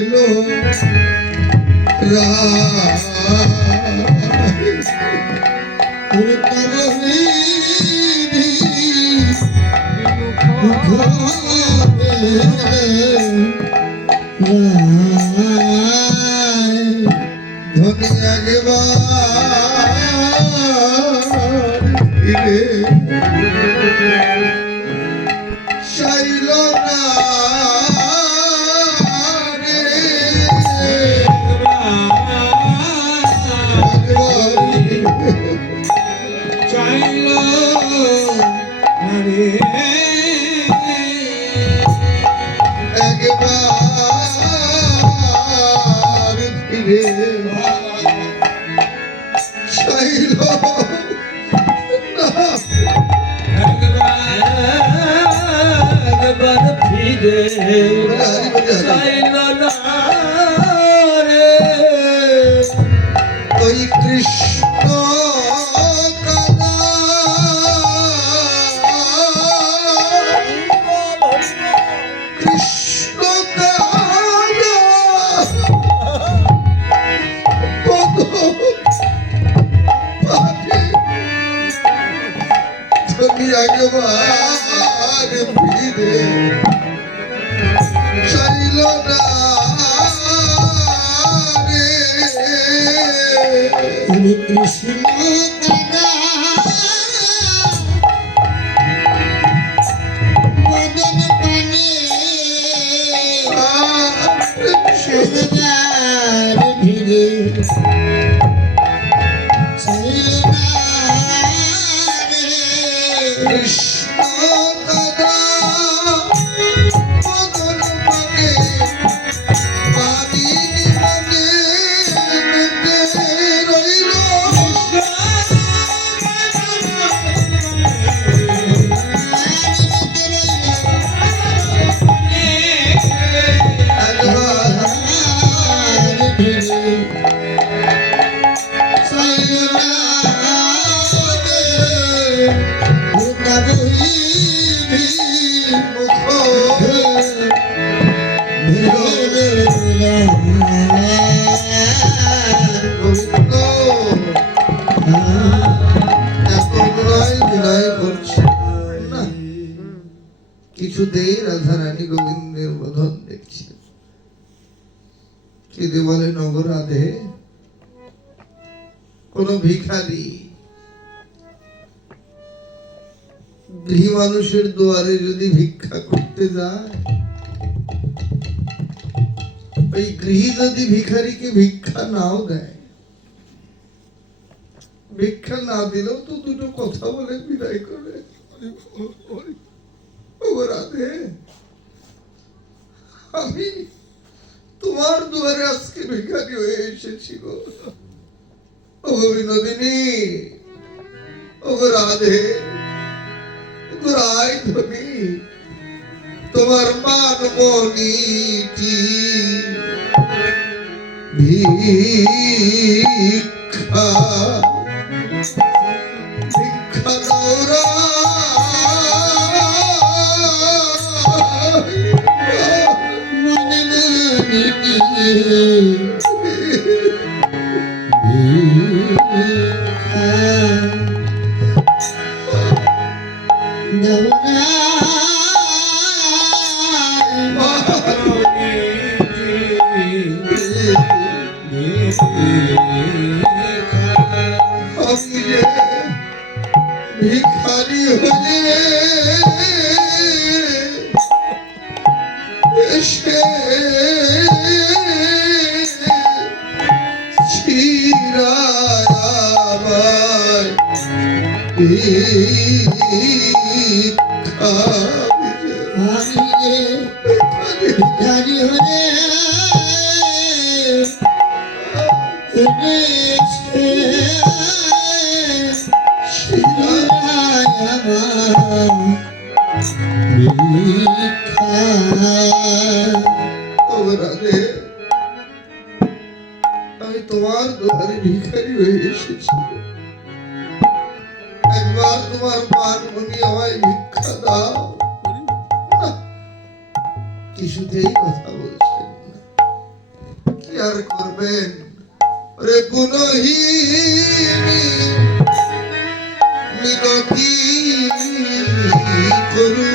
এলো ধনী একবার চাইল না চাইল রে একবার ফিরে চাইল একবার ফিরে চাইল না রে ওই কৃষ্ণ কাদা কৃষ্ণ কাদা তুমি একবার ফিরে চাইল না রে কৃষ্ণ কাদা বদন পানে একবার ফিরে চাইল না রে কৃষ্ণ কাদা বদন পানে পাদিনী মনে মেতে রইল কিছুতেই রাধারানী গোবিন্দের বোধন দেখছে কেঁদে বলে নগরাধে কোন ভিখারি গৃহী মানুষের দুয়ারে যদি ভিক্ষা করতে যায় ওই গৃহী যদি ভিখারিকে ভিক্ষা নাও দেয় ভিক্ষা না দিলেও তো দুটো কথা বলে বিদায় করে রাধে আমি তোমার দুয়ারে আজকে ভিখারি হয়ে এসেছি গো ও বিনোদিনী ও রাধে রায় ধনী তোমার মান মনিটি ভিক্ষা ভিক্ষা দৌড়া ভিখারি হলে এসে চিরায় ভিক্ষা ভিখারি হলে আমি তোমার দুয়ারে ভিখারি হয়ে এসেছি একবার তোমার মান মনি আমায় ভিক্ষা দাও কিছুতেই কথা বলছেন না বিচার করবেন রে গুণহীনী মিনতি করু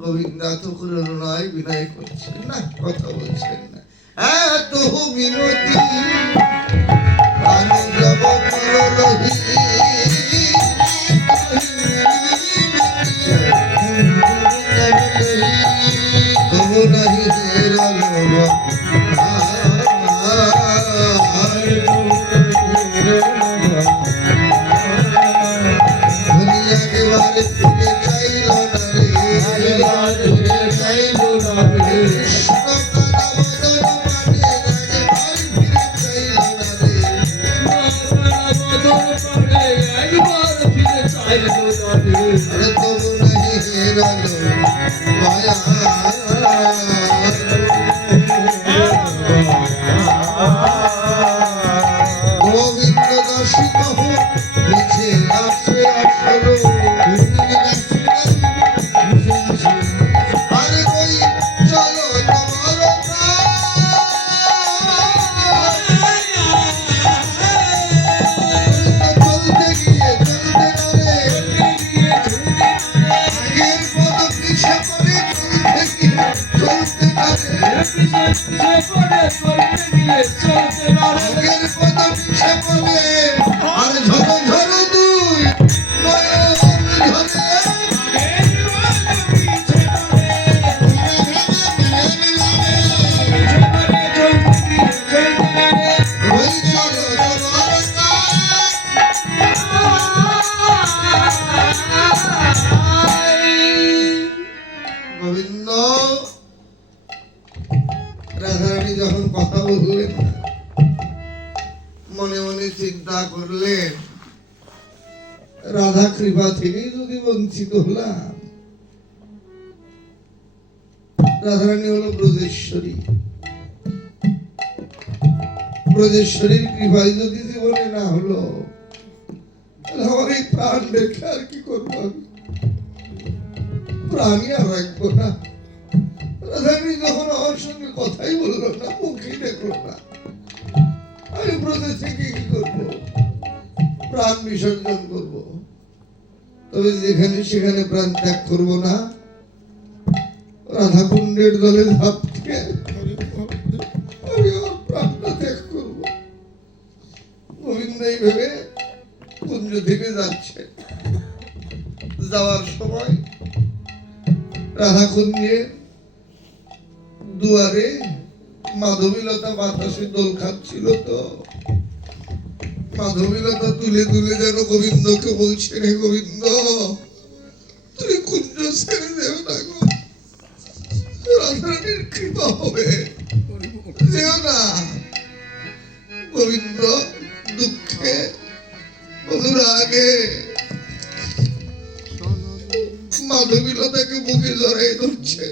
গোবিন্দ নয় বিনয় করছেন না, কথা বলছেন না। এত বিনতি তবু নাহি গোবিন্দ দাসী কহ লিখে আসে আসলো আরে কই চলো তোমার চলতে গিয়ে চলতে পারে আগের পদ পিছে পড়ে চলতে পারে আগের পদ পিছে পড়ে আর ঝরো ঝরো দুই নয়ন ঝরে ওই চলো তোমার গোবিন্দ রাধারানী যখন কথা বললেন মনে মনে চিন্তা করলেন রাধা কৃপা থেকেই যদি বঞ্চিত হলাম। রাধারানী হলো ব্রজেশ্বরী, ব্রজেশ্বরীর কৃপায় যদি জীবনে না হলো তাহলে আমার এই প্রাণ রেখে আর কি করবো। প্রাণী আর রাখবো না। রাধারানী যখন আমার সঙ্গে কথাই বললো না, মুখই দেখলো না, আমি ব্রতে থেকে কি করবো? প্রাণ বিসর্জন করবো। তবে যেখানে সেখানে প্রাণ ত্যাগ করবো না, রাধা কুণ্ডের দলে ঝাঁপ দিয়ে আমি আমার প্রাণটা ত্যাগ করবো। গোবিন্দ এই ভেবে কুঞ্জ থেকে যাচ্ছে। যাওয়ার সময় রাধা কুঞ্জের দুয়ারে মাধবীলতা বাতাসে দোল খাচ্ছিল, তো মাধবীলতা তুলে তুলে যেন গোবিন্দকে বলছে, রে গোবিন্দ, তুই কুঞ্জ ছেড়ে দেও না গো, রাধারানীর কৃপা হবে, যেও না। গোবিন্দ দুঃখে অনুরাগে মাধবীলতাকে বুকে জড়াই ধরছে।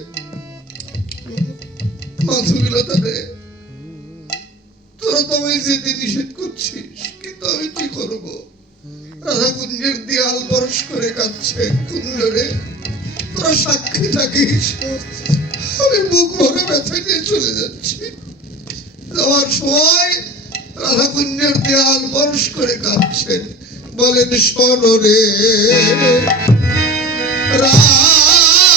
মাধবীলতা রে, তোরা তো আমায় যেতে নিষেধ করছিস, কিন্তু আমি কি করবো? রাধা কুঞ্জের দেয়াল বরস করে কাঁদছে। কুঞ্জ রে, তোরা সাক্ষী থাকিস, আমি বুক ভরে ব্যথা নিয়ে চলে যাচ্ছি। যাওয়ার সময় রাধা কুঞ্জের দেয়াল বরস করে কাঁদছে। বলেন, শোন রে রাধা কুঞ্জ,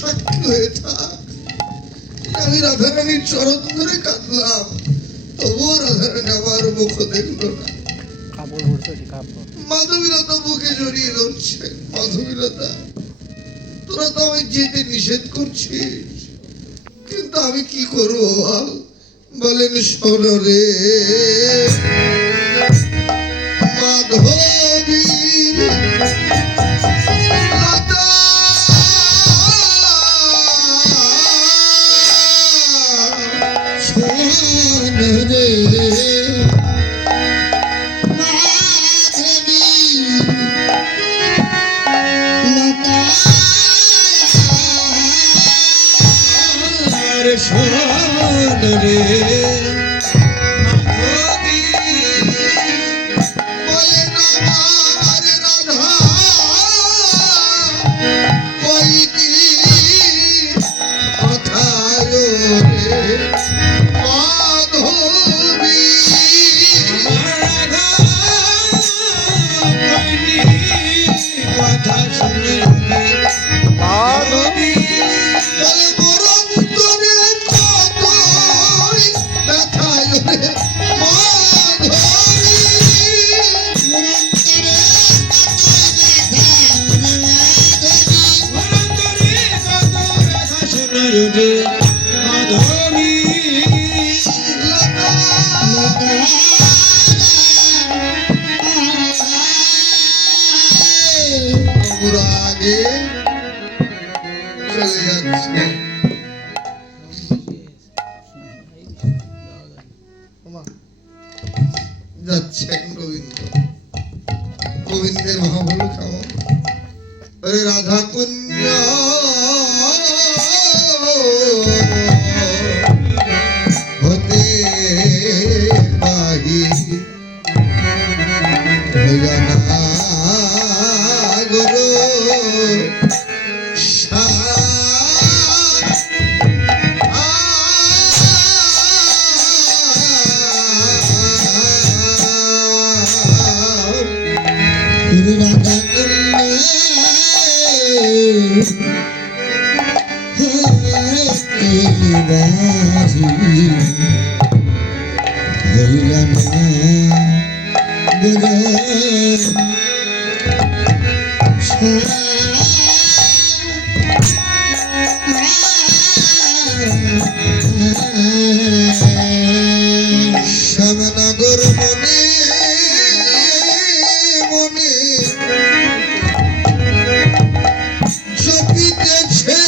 সাক্ষী হয়ে থাক। আমি রাধারানীর চরণ ধরে কাঁদলাম, তবুও রাধারানী আমার মুখ দেখলো না। মাধবীলতা বুকে জড়িয়ে ধরছে। মাধবীলতা, তোরা তো আমায় যেতে নিষেধ করছিস, কিন্তু আমি কি করবো বল? বলেন, শোন রে মাধবী লতা, শোন রে শোন রে মাধবী, বলেন আমার রাধা কইতি কথায় রে মাধবী, রাধা কইনি কথা শুনে মাধবী, বলে মোর অন্তরে কতই ব্যথায় রে মাধবী, মাধবী লতা অনুরাগে চলে যাচ্ছে। যাচ্ছেন গোবিন্দ। গোবিন্দের ভাব হলো কেমন? আরে রাধা কুঞ্জ হতে বাহির হইয়া না গুরু রাধা কুঞ্জ শ্যামনগর মনে মনে জপিতেছে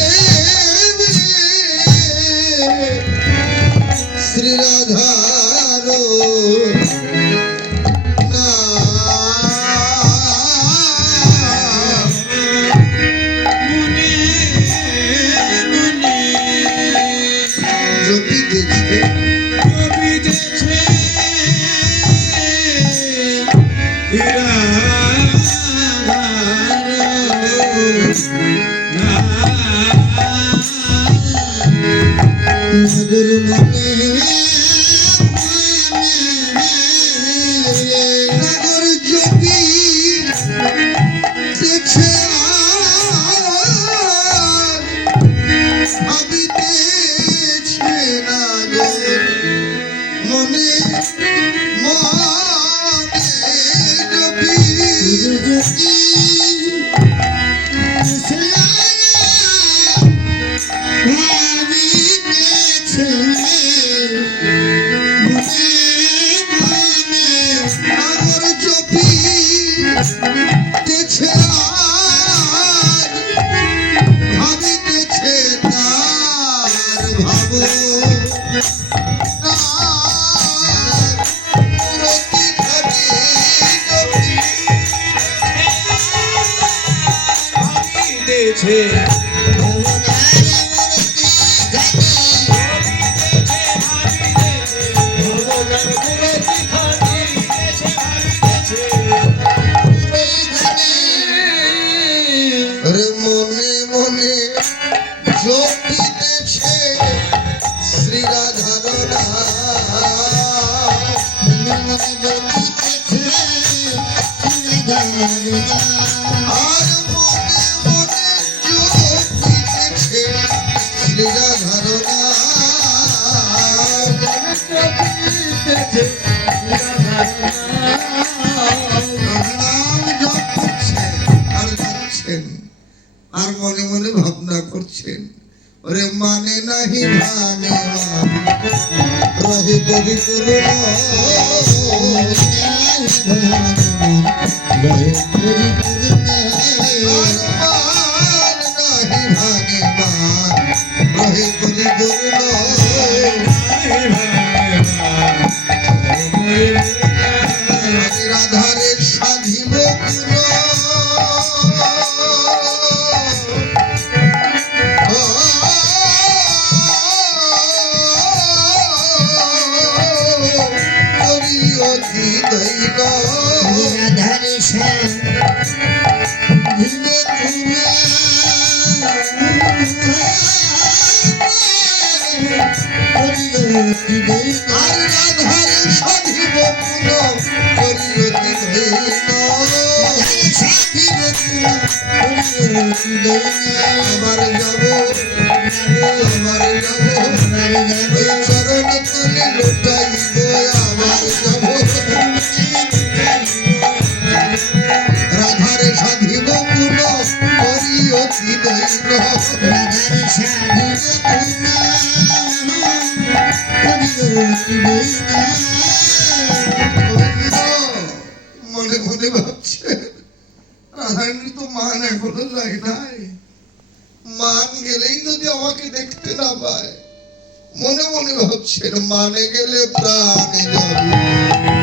শ্রী রাধার জপিতেছে নগর মনে নগর জপি তেছে ভাবিতেছে নাগর মনে মনে জপি নগর জপি তেছে ভাবিতেছে তার ভাব মূরতি খানি জপি রে মনে মনে জপিতেছে শ্রী রাধার আর মনে মনে জপিতেছে শ্রী রাধার নাম জপ করছেন আর যাচ্ছেন আর মনে মনে ভাবনা করছেন ওরে মানে নাহি ভাঙে রহে পরিপূর্ণ আর মান নাহি ভাঙে মান রহে পরিপূর্ণ আমি রাধারে সাধিব গুণ করিয়তি দৈন আর রাধারে সাধিব গুণ করিয়তি আমার যাব ওই চরণ তলে লুটাইব আমার যাব রাধারে সাধিব গুণ করিয়তি দৈন মনে মনে ভাবছে রাধারানী তো মান এখনো যায় নাই মান গেলেই যদি আমাকে দেখতে না পায় মনে মনে ভাবছেন মানে গেলে প্রাণে যাবে